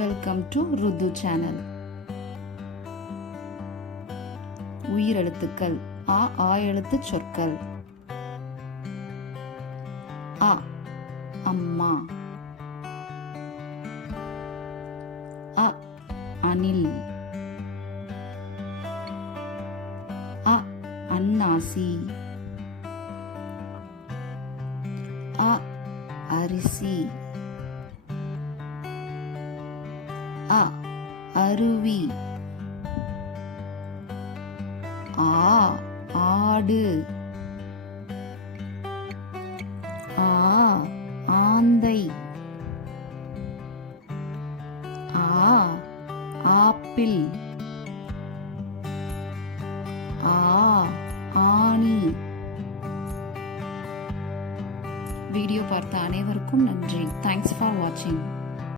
Welcome to ருது channel. உயிரெழுத்துக்கள். ஆ எழுத்து சொற்கள். அ அம்மா. அ அணில். அ அன்னாசி. அ அரிசி. அ அருவி. ஆ ஆடு. ஆ ஆந்தை. ஆ ஆப்பிள். ஆ ஆணி. வீடியோ பார்த்த அனைவருக்கும் நன்றி. தேங்க்ஸ் ஃபார் வாட்சிங்.